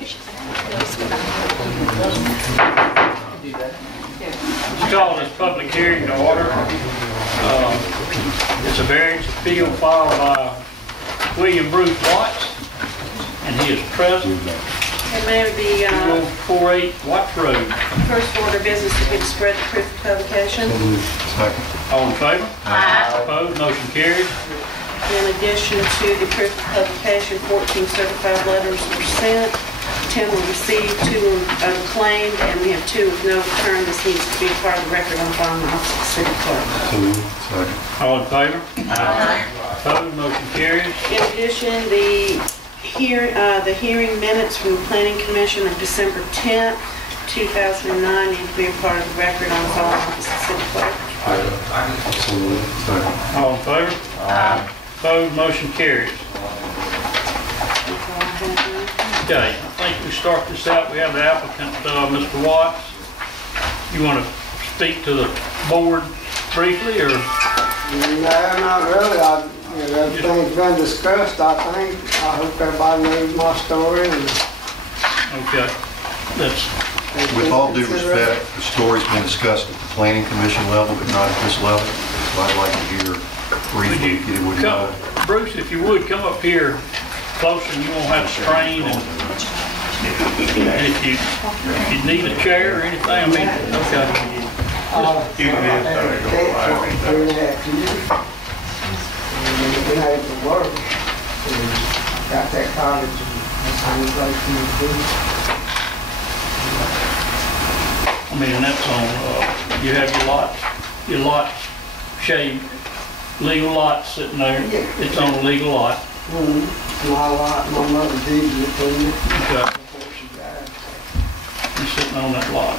Let's call this public hearing to order. It's a variance appeal filed by William Bruce Watts, and he is present. And Mayor, the 48 Watts Road. first order of business to be to spread the proof of publication. Second. All in favor? Aye. Opposed? Motion carries. In addition to the proof of publication, 14 certified letters were sent. 10 were received, 2 were unclaimed, and we have 2 with no return. This needs to be part of the record on file in the office of the city clerk. Second. All in favor? Aye. Opposed? Motion carries. In addition, the hearing minutes from the Planning Commission of December 10th, 2009 need to be a part of the record on file in the office of the city clerk. Second. All in favor? Aye. Opposed? Motion carries. That's all I have now. Okay, I think we start this out. We have the applicant, Mr. Watts. You want to speak to the board briefly, or? No, not really. Everything's been discussed, I think. I hope everybody knows my story. Okay, that's, With all due respect, the story's been discussed at the planning commission level, but not at this level. So I'd like to hear briefly if you would come, Bruce, if you would, come up here closer, and you won't have to strain, and if you need a chair or anything, I mean, okay. You can have 3.5 years. And been able to work. And got that college and that's the only place for me to be. I mean, and that's on, you have your lot shade, legal lot sitting there. Yeah. It's on a legal lot. My lot, my mother did it for me Okay, before she died. you're sitting on that lot.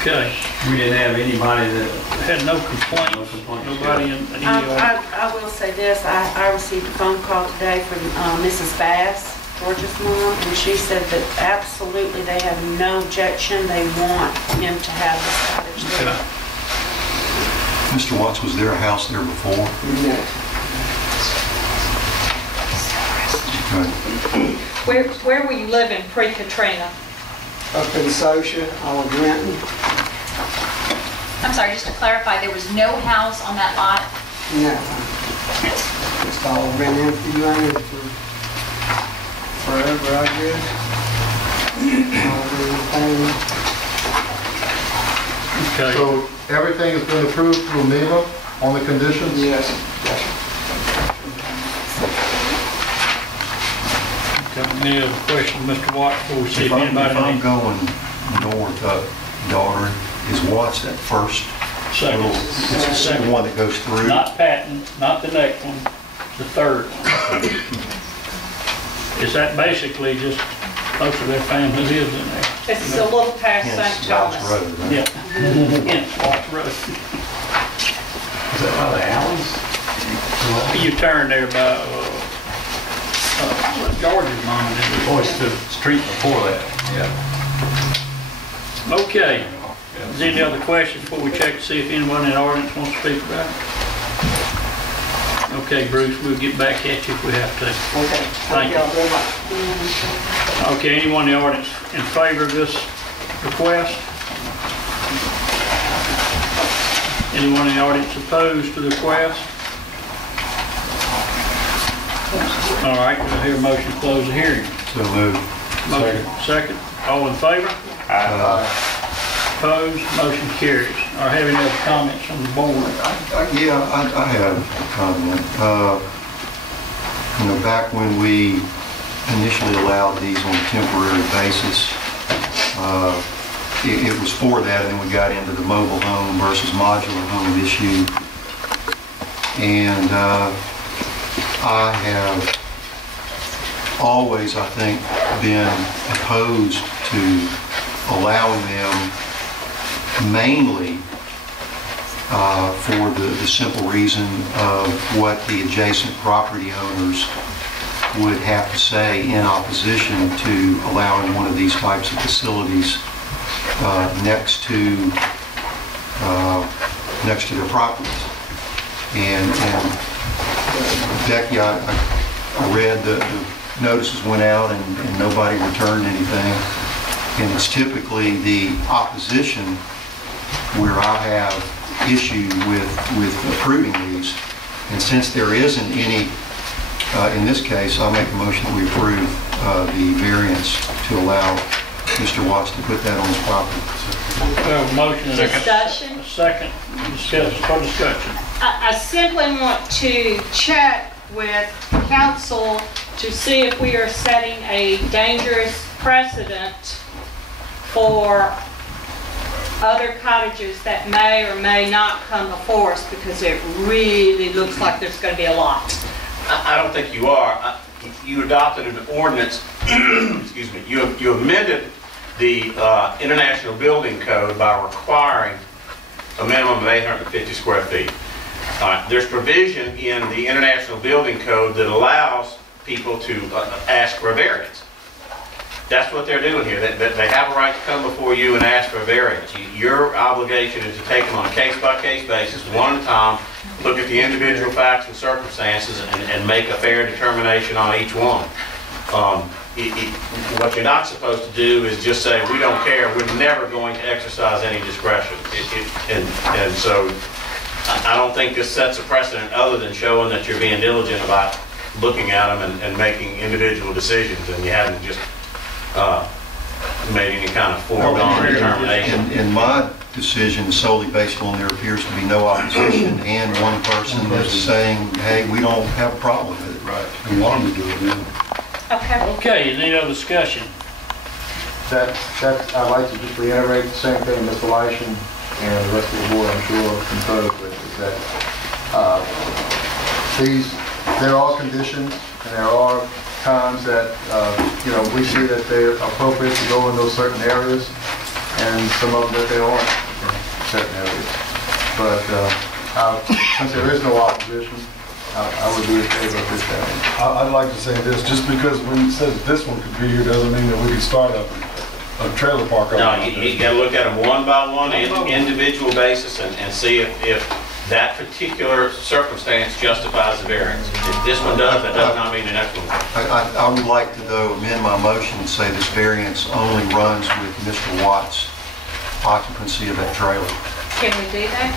Okay, We didn't have anybody that, had no complaints, nobody in any yard. I will say this, I received a phone call today from Mrs. Bass, George's mom, and she said that absolutely they have no objection. They want him to have this cottage there. Okay. Mr. Watts, was there a house there before? No. Okay. Where were you living pre-Katrina? Up in Socia, I was renting. I'm sorry, just to clarify, there was no house on that lot? No. It's all been empty land for forever, I guess. All been Okay, So everything has been approved through NEMA on the conditions? Yes. any other questions, Mr. Watts, before we see If if I'm anybody going north up Daughter, is Watts that first little, seconds. it's the second one that goes through? Not Patton, not the next one, the third one. Is that basically just most of their family lives in there? It's a little past Hence St. Watts Thomas. Road, right? Yeah. Hence Watts Road. is that by the alleys? You turn there by, George's mom did. Oh, it's the street before that, yeah. Okay. Is there any other questions before we check to see if anyone in the audience wants to speak about it? Okay, Bruce, we'll get back at you if we have to. Okay. Thank you. Y'all very much. Okay, anyone in the audience in favor of this request? Anyone in the audience opposed to the request? All right, we'll hear a motion to close the hearing. So moved. Motion second. All in favor? Opposed? Motion carries. Or have any other comments from the board? Yeah, I have a comment. Back when we initially allowed these on a temporary basis, it was for that, and then we got into the mobile home versus modular home issue. And I have always, I think, been opposed to allowing them mainly for the simple reason of what the adjacent property owners would have to say in opposition to allowing one of these types of facilities next to their properties. And Becky, I read the notices went out and nobody returned anything. And it's typically the opposition where I have issue with approving these. And since there isn't any, in this case, I'll make a motion that we approve the variance to allow Mr. Watts to put that on his property. We have a motion and Discussion. a second for discussion. I simply want to check with council to see if we are setting a dangerous precedent for other cottages that may or may not come before us, because it really looks like there's going to be a lot. I don't think you are. You adopted an ordinance, excuse me, you amended the International Building Code by requiring a minimum of 850 square feet. There's provision in the International Building Code that allows people to ask for a variance. That's what they're doing here. They have a right to come before you and ask for a variance. Your obligation is to take them on a case-by-case basis, one at a time, look at the individual facts and circumstances, and make a fair determination on each one. What you're not supposed to do is just say, we don't care, we're never going to exercise any discretion. And so I don't think this sets a precedent other than showing that you're being diligent about looking at them and making individual decisions, and you haven't just made any kind of foregone determination. And my decision is solely based on there appears to be no opposition and one person that's saying, hey, we don't have a problem with it. Right. We want them to do it then. Okay. Okay, any other discussion? I'd like to just reiterate the same thing Mr. Lyson and the rest of the board, I'm sure, concurs with, is that there are conditions and there are times that, we see that they're appropriate to go in those certain areas, and some of them that they aren't in certain areas. But since there is no opposition, I would be in favor of this variance. I'd like to say this, just because when it says this one could be here doesn't mean that we can start a trailer park. No, you got to look at them one by one, individual basis, and see if that particular circumstance justifies the variance. If this one does, that does not mean the next one. I would like to, though, amend my motion and say this variance only runs with Mr. Watts' occupancy of that trailer. Can we do that?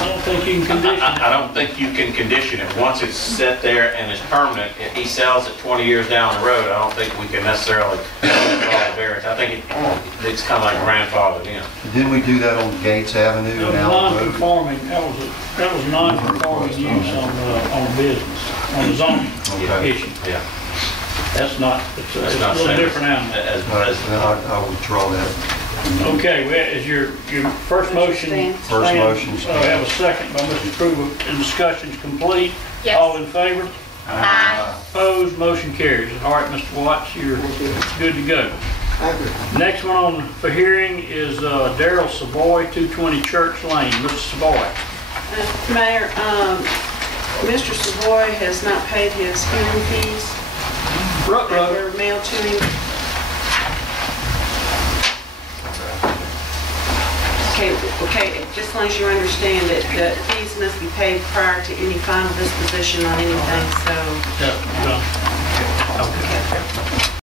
I don't think you can condition it. I don't think you can condition it. Once it's set there and it's permanent, if he sells it 20 years down the road, I don't think we can necessarily call it variance. I think it's kind of like grandfathered in. Didn't we do that on Gates Avenue That was and Allen Road? non-conforming, that was non-conforming use on business, on the zoning issue. Yeah. That's not, it's a little same different animal. I will withdraw that. Okay, is your first motion? First motion. I have a second by Mr. Kruger, and discussion's complete. Yes. All in favor? Aye. Opposed, motion carries. All right, Mr. Watts, you're good to go. Thank you. Next one for hearing is Darrell Savoy, 220 Church Lane. Mr. Savoy. Mayor, Mr. Savoy has not paid his hearing fees that were mailed to him. Okay, just as long as you understand that the fees must be paid prior to any final disposition on anything, so. Yeah, okay.